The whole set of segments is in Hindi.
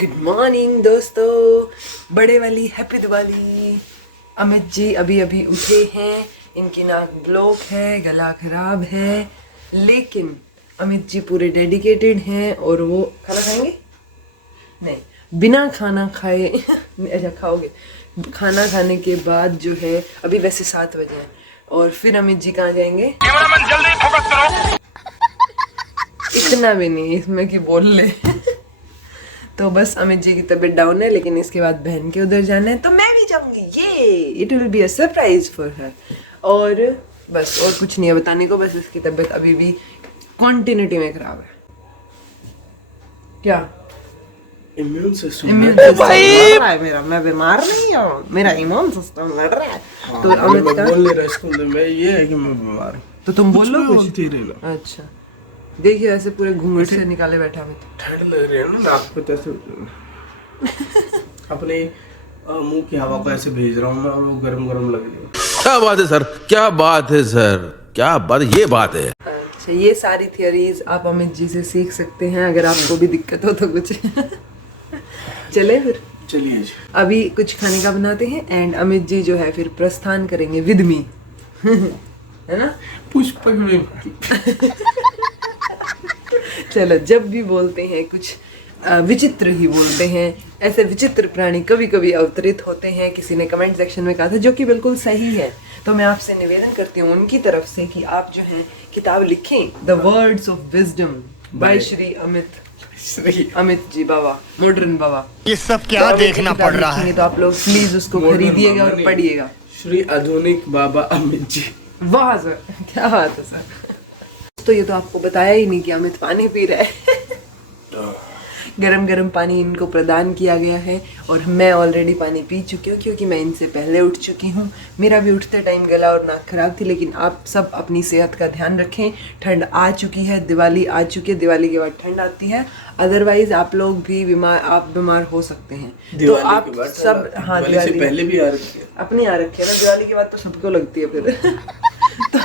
गुड मॉर्निंग दोस्तों, बड़े वाली हैप्पी दिवाली। अमित जी अभी अभी उठे हैं, इनकी नाक ब्लॉक है, गला खराब है, लेकिन अमित जी पूरे डेडिकेटेड हैं और वो खाना खाएंगे नहीं, बिना खाना खाए अच्छा खाओगे। खाना खाने के बाद जो है अभी वैसे 7 बजे हैं और फिर अमित जी कहाँ जाएंगे? इतना भी नहीं इसमें कि बोल ले तो बस अमित जी की तबीयत डाउन है, लेकिन इसके बाद बहन के उधर जाना है तो मैं भी जाऊंगी। ये it will be a surprise for her. और बस और कुछ नहीं है बताने को, बस इसकी तबीयत अभी भी कॉन्टिन्यूटी में खराब है। क्या इम्यून सिस्टम मेरा, मैं बीमार नहीं हूँ, मेरा इम्यून सिस्टम लड़ रहा है। तो अमित का बोल नहीं रहा स्कूल में ये है कि मैं बीमार हूँ, तो तुम बोलो कुछ। बोलती रहना। अच्छा देखिए ऐसे पूरे घूंघट से निकाले बैठा अमित। ठंड लग रही है ना नाक पे, तैसे अपने मुंह की हवा को ऐसे भेज रहा हूँ मैं और वो गरम गरम लग रही है। क्या बात है सर, क्या बात है सर, क्या बात, ये बात है। अच्छा ये सारी थियरीज आप अमित जी से सीख सकते हैं अगर आपको भी दिक्कत हो तो कुछ चले फिर चलिए जी, अभी कुछ खाने का बनाते हैं एंड अमित जी जो है फिर प्रस्थान करेंगे विद मी है ना। पुष्पक में चलो जब भी बोलते हैं कुछ विचित्र ही बोलते हैं। ऐसे विचित्र प्राणी कभी कभी अवतरित होते हैं, किसी ने कमेंट सेक्शन में कहा था, जो कि बिल्कुल सही है। तो मैं आपसे निवेदन करती हूँ उनकी तरफ से कि आप जो है किताब लिखें, the words of wisdom by Shri Amit ji Baba, modern baba. ये सब क्या देखना पड़ रहा है। तो आप लोग प्लीज उसको खरीदिएगा और पढ़िएगा। श्री आधुनिक बाबा अमित जी। वाह सर, क्या बात है सर। तो ये तो आपको बताया ही नहीं कि अमित पानी पी रहा है गरम गरम पानी इनको प्रदान किया गया है और मैं ऑलरेडी पानी पी चुकी हूँ क्योंकि मैं इनसे पहले उठ चुकी हूँ। मेरा भी उठते टाइम गला और नाक खराब थी, लेकिन आप सब अपनी सेहत का ध्यान रखें। ठंड आ चुकी है, दिवाली आ चुकी है, दिवाली के बाद ठंड आती है, अदरवाइज आप लोग भी बीमार हो सकते हैं। तो आप सब, हाँ दिवाली से पहले भी आ रखी है, अपनी आ रखी है ना, दिवाली के बाद तो सबको लगती है फिर तो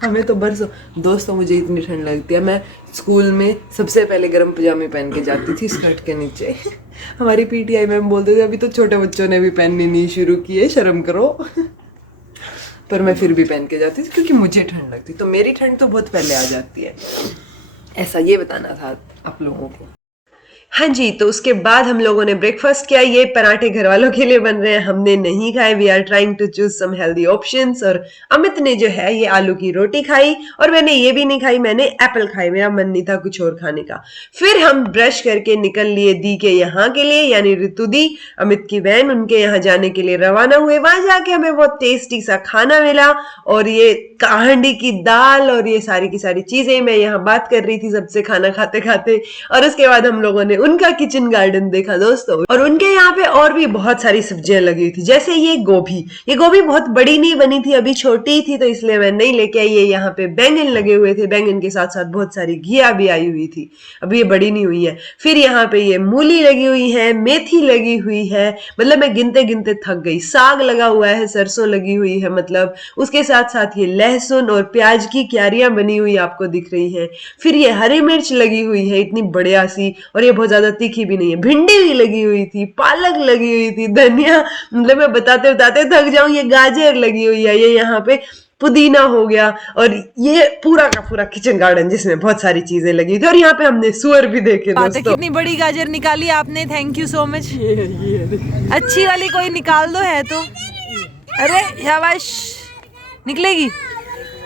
हमें तो बरसों दोस्तों, मुझे इतनी ठंड लगती है, मैं स्कूल में सबसे पहले गर्म पजामे पहन के जाती थी स्कर्ट के नीचे हमारी पीटीआई मैम बोलते थे अभी तो छोटे बच्चों ने भी पहननी नहीं शुरू की है, शर्म करो पर मैं फिर भी पहन के जाती थी क्योंकि मुझे ठंड लगती, तो मेरी ठंड तो बहुत पहले आ जाती है। ऐसा ये बताना था आप लोगों को। हाँ जी, तो उसके बाद हम लोगों ने ब्रेकफास्ट किया। ये पराठे घर वालों के लिए बन रहे हैं, हमने नहीं खाए। We are trying to choose some healthy options. और अमित ने जो है ये आलू की रोटी खाई और मैंने ये भी नहीं खाई, मैंने एप्पल खाई, मेरा मन नहीं था कुछ और खाने का। फिर हम ब्रश करके निकल लिए दी के यहाँ के लिए, यानी ऋतु दी अमित की बहन, उनके यहाँ जाने के लिए रवाना हुए। वहां जाके हमें बहुत टेस्टी सा खाना मिला और ये हांडी की दाल और ये सारी की सारी चीजें मैं यहाँ बात कर रही थी सबसे खाना खाते खाते। और उसके बाद हम लोगों ने उनका किचन गार्डन देखा दोस्तों, और उनके यहाँ पे और भी बहुत सारी सब्जियां लगी हुई थी, जैसे ये गोभी बहुत बड़ी नहीं बनी थी, अभी छोटी थी तो इसलिए मैं नहीं लेके आई। ये यहाँ पे बैंगन लगे हुए थे, बैंगन के साथ साथ बहुत सारी घिया भी आई हुई थी, अभी ये बड़ी नहीं हुई है। फिर यहाँ पे ये मूली लगी हुई है, मेथी लगी हुई है, मतलब मैं गिनते गिनते थक गई। साग लगा हुआ है, सरसों लगी हुई है, मतलब उसके साथ साथ ये लहसुन और प्याज की क्यारियां बनी हुई आपको दिख रही है। फिर ये हरी मिर्च लगी हुई है इतनी बढ़िया सी, और ये बहुत ज्यादा तीखी भी नहीं है। भिंडी भी लगी हुई थी, पालक लगी हुई थी, धनिया, मतलब मैं बताते बताते थक जाऊं। ये गाजर लगी हुई है, ये यहाँ पे पुदीना हो गया, और ये पूरा का पूरा किचन गार्डन जिसमें बहुत सारी चीजें लगी थी। और यहाँ पे हमने सुअर भी देखे दोस्तों। कितनी बड़ी गाजर निकाली आपने, थैंक यू सो मच। अच्छी वाली कोई निकाल दो है तो। अरे शाबाश, निकलेगी,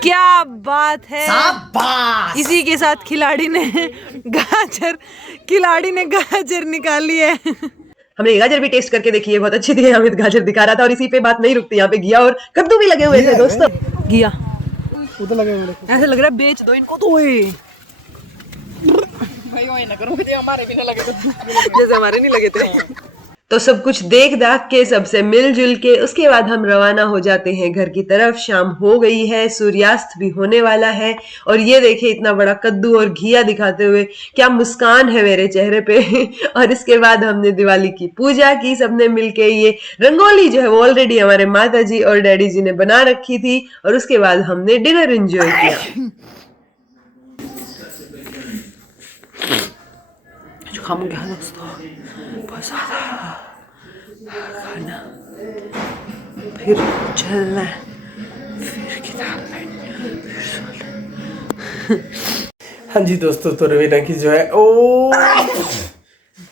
क्या बात है। इसी के साथ खिलाड़ी ने गाजर निकाली है। हमने गाजर भी टेस्ट करके देखी है, बहुत अच्छी थी। अमित गाजर दिखा रहा था और इसी पे बात नहीं रुकती, यहाँ पे घिया और कद्दू भी लगे हुए थे दोस्तों। घिया तो लगे हुए, ऐसे लग रहा है बेच दो इनको तो। भाई वो ना करो, मुझे हमारे भी ना लगे तो जैसे हमारे नहीं लगे थे। तो सब कुछ देख दाख के, सबसे मिलजुल के उसके बाद हम रवाना हो जाते हैं घर की तरफ। शाम हो गई है, सूर्यास्त भी होने वाला है, और ये देखिए इतना बड़ा कद्दू और घिया दिखाते हुए क्या मुस्कान है मेरे चेहरे पे और इसके बाद हमने दिवाली की पूजा की सबने मिलके। ये रंगोली जो है वो ऑलरेडी हमारे माता जी और डैडी जी ने बना रखी थी, और उसके बाद हमने डिनर एंजॉय किया। हम क्या दोस्तों, बहुत ज़्यादा खाना, फिर चलना, फिर किताब पढ़नी, फिर सोना। हाँ जी दोस्तों, तो रवीना की जो है ओ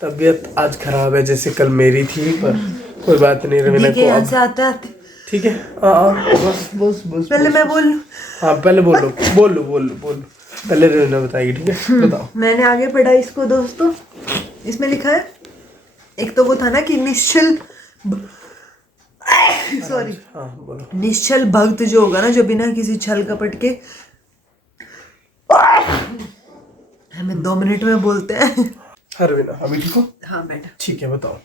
तबीयत आज खराब है, जैसे कल मेरी थी, पर कोई बात नहीं रवीना को अब आते आते ठीक है। हाँ बस बस बस पहले मैं बोल लूँ। हाँ पहले बोलो बोलो बोलो बोलो, पहले रवीना बताएगी, ठीक है बताओ। मैंने आगे पढ़ा इसको दोस्तों, इसमें लिखा है, एक तो वो था ना कि निश्चल सॉरी हाँ बोलो। निश्चल भक्त जो होगा ना, जो बिना किसी छल कपट के हमें 2 मिनट में बोलते हैं। हाँ रवीना अभी ठीक हो? हाँ बेटा। ठीक है बताओ।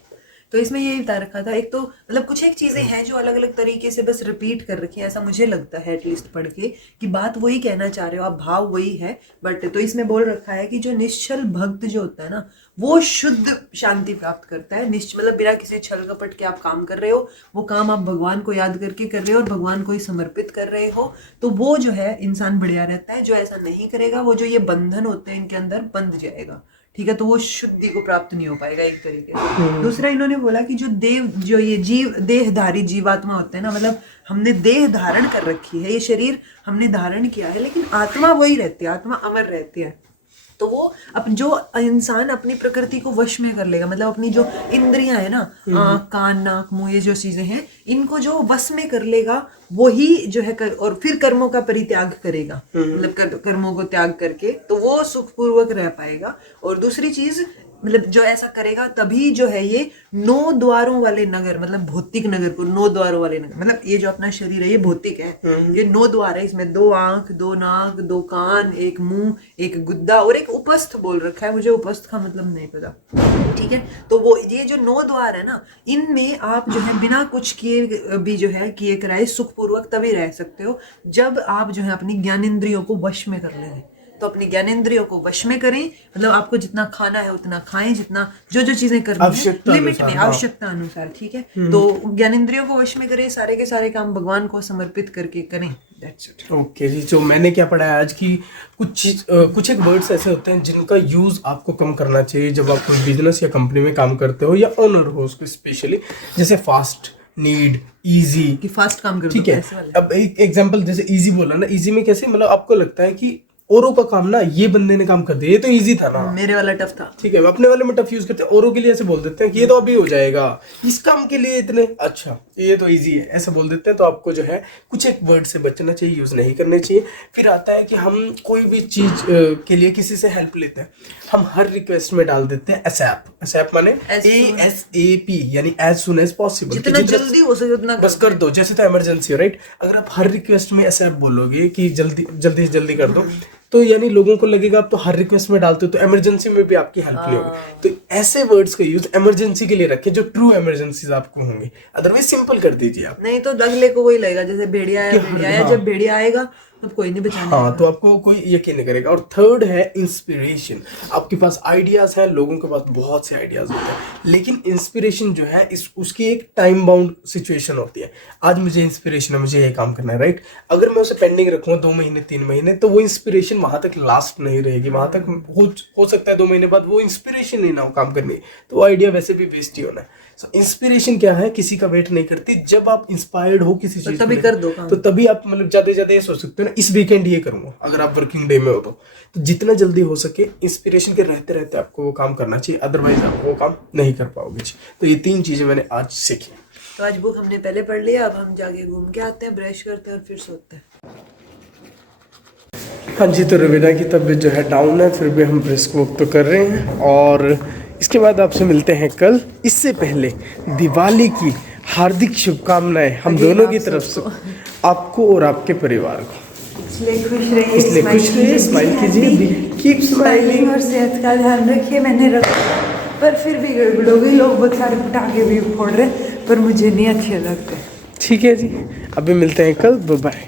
तो इसमें यही बता रखा था, एक तो मतलब कुछ एक चीजें हैं जो अलग अलग तरीके से बस रिपीट कर रखी हैं, ऐसा मुझे लगता है एटलीस्ट पढ़ के, कि बात वही कहना चाह रहे हो आप, भाव वही है, बट तो इसमें बोल रखा है कि जो निश्चल भक्त जो होता है ना, वो शुद्ध शांति प्राप्त करता है। मतलब बिना किसी छल कपट के आप काम कर रहे हो, वो काम आप भगवान को याद करके कर रहे हो और भगवान को ही समर्पित कर रहे हो, तो वो जो है इंसान बढ़िया रहता है। जो ऐसा नहीं करेगा, वो जो ये बंधन होते हैं इनके अंदर बंध जाएगा, ठीक है, तो वो शुद्धि को प्राप्त नहीं हो पाएगा एक तरीके से। दूसरा इन्होंने बोला कि जो ये जीव देहधारी जीवात्मा होते हैं ना, मतलब हमने देह धारण कर रखी है, ये शरीर हमने धारण किया है, लेकिन आत्मा वही रहती है, आत्मा अमर रहती है। तो वो अब जो इंसान अपनी प्रकृति को वश में कर लेगा, मतलब अपनी जो इंद्रियां है ना, आँख कान नाक मुंह, ये जो चीजें हैं, इनको जो वश में कर लेगा, वही जो है और फिर कर्मों का परित्याग करेगा, मतलब कर्मों को त्याग करके, तो वो सुखपूर्वक रह पाएगा। और दूसरी चीज, मतलब जो ऐसा करेगा तभी जो है ये 9 द्वारों वाले नगर, मतलब भौतिक नगर को 9 द्वारों वाले नगर, मतलब ये जो अपना शरीर है ये भौतिक है, ये 9 द्वार है, इसमें 2 आंख 2 नाक 2 कान 1 मुंह 1 गुद्दा और 1 उपस्थ बोल रखा है, मुझे उपस्थ का मतलब नहीं पता, ठीक है। तो वो ये जो 9 द्वार है ना, इनमें आप जो है बिना कुछ किए भी जो है किए कराए सुखपूर्वक तभी रह सकते हो, जब आप जो है अपनी ज्ञानेंद्रियों को वश में कर लेंगे। तो अपनी ज्ञानेंद्रियों को वश में करें, मतलब आपको जितना खाना है उतना खाएं, जितना जो चीजें करनी है लिमिट में, आवश्यकता अनुसार, ठीक है। तो ज्ञानेंद्रियों को वश में करें, सारे के सारे काम भगवान को समर्पित करके करें, दैट्स इट। ओके जी, जो मैंने क्या पढ़ा है आज की, कुछ एक वर्ड्स ऐसे होते हैं जिनका यूज आपको कम करना चाहिए जब आप कोई बिजनेस या कंपनी में काम करते हो या ओनर हो उसको स्पेशली, जैसे फास्ट, नीड, इजी, कि फास्ट काम कर दो, ठीक है। अब एक एग्जांपल जैसे इजी बोला ना, इजी में कैसे, मतलब आपको लगता है कि औरों का काम ना ये बंदे ने काम कर दिया, ये तो इजी था ना, मेरे वाला टफ था, ठीक है, अपने वाले में टफ यूज करते हैं, औरों के लिए ऐसे बोल देते हैं कि ये तो अभी हो जाएगा, इस काम के लिए इतने अच्छा, ये तो इजी है, ऐसा बोल देते हैं। तो आपको जो है कुछ एक वर्ड से बचना चाहिए, यूज नहीं करने चाहिए। फिर आता है कि हम कोई भी चीज के लिए किसी से हेल्प लेते हैं, हम हर रिक्वेस्ट में डाल देते हैं ASAP माने ASAP, यानी एज सुन एज पॉसिबल, जितना जल्दी हो सके उतना बस कर दो, जैसे तो इमरजेंसी, राइट। अगर आप हर रिक्वेस्ट में ASAP बोलोगे कि जल्दी जल्दी से जल्दी कर दो, तो यानी लोगों को लगेगा आप तो हर रिक्वेस्ट में डालते हो, तो इमरजेंसी में भी आपकी हेल्प नहीं होगी। तो ऐसे वर्ड्स का यूज इमरजेंसी के लिए रखें, जो ट्रू इमरजेंसीज आपको होंगे, अदरवाइज सिंपल कर दीजिए आप, नहीं तो अगले को वही लगेगा जैसे भेड़िया आया, जब भेड़िया आएगा तब कोई नहीं बचाने, हाँ, तो आपको कोई यकीन नहीं करेगा। और थर्ड है इंस्पिरेशन। आपके पास आइडियाज हैं, लोगों के पास बहुत से आइडियाज होते हैं, लेकिन इंस्पिरेशन जो है उसकी एक टाइम बाउंड सिचुएशन होती है। आज मुझे इंस्पिरेशन है, मुझे ये काम करना है, राइट। अगर मैं उसे पेंडिंग रखूंगा 2 महीने 3 महीने, तो वो इंस्पिरेशन वहां तक लास्ट नहीं रहेगी, वहां तक हो सकता है 2 महीने बाद वो इंस्पिरेशन नहीं ना हो काम करने, तो वो आइडिया वैसे भी वेस्ट ही होना है। सो इंस्पिरेशन क्या है, किसी का वेट नहीं करती, जब आप इंस्पायर्ड हो किसी चीज तभी कर दो काम, तो तभी आप मतलब ज्यादा ये सोच सकते हो ना, इस वीकेंड ये करूंगा, अगर आप वर्किंग डे में हो तो जितना जल्दी हो सके इंस्पिरेशन के रहते रहते आपको वो काम करना चाहिए, अदरवाइज आप वो काम नहीं कर पाओगे। तो ये 3 चीजें मैंने आज सीखी। तो आज बुक हमने पहले पढ़ लिया, अब हम जाके घूम के आते हैं, ब्रश करते हैं और फिर सोते हैं। हाँ जी, तो रवीना की तबीयत जो है डाउन है, फिर भी हम ब्रिस्क वॉक तो कर रहे हैं, और इसके बाद आपसे मिलते हैं कल। इससे पहले दिवाली की हार्दिक शुभकामनाएं हम दोनों की तरफ से आपको और आपके परिवार को। इसलिए खुश रहिए, स्माइल कीजिए, कीप स्माइलिंग, और सेहत का ध्यान रखिए। मैंने रखा, पर फिर भी गड़बड़ हो गई, लोग बहुत सारे पटाखे भी फोड़ रहे, पर मुझे नहीं अच्छे लगते। ठीक है जी, अभी मिलते हैं कल, बाय बाय।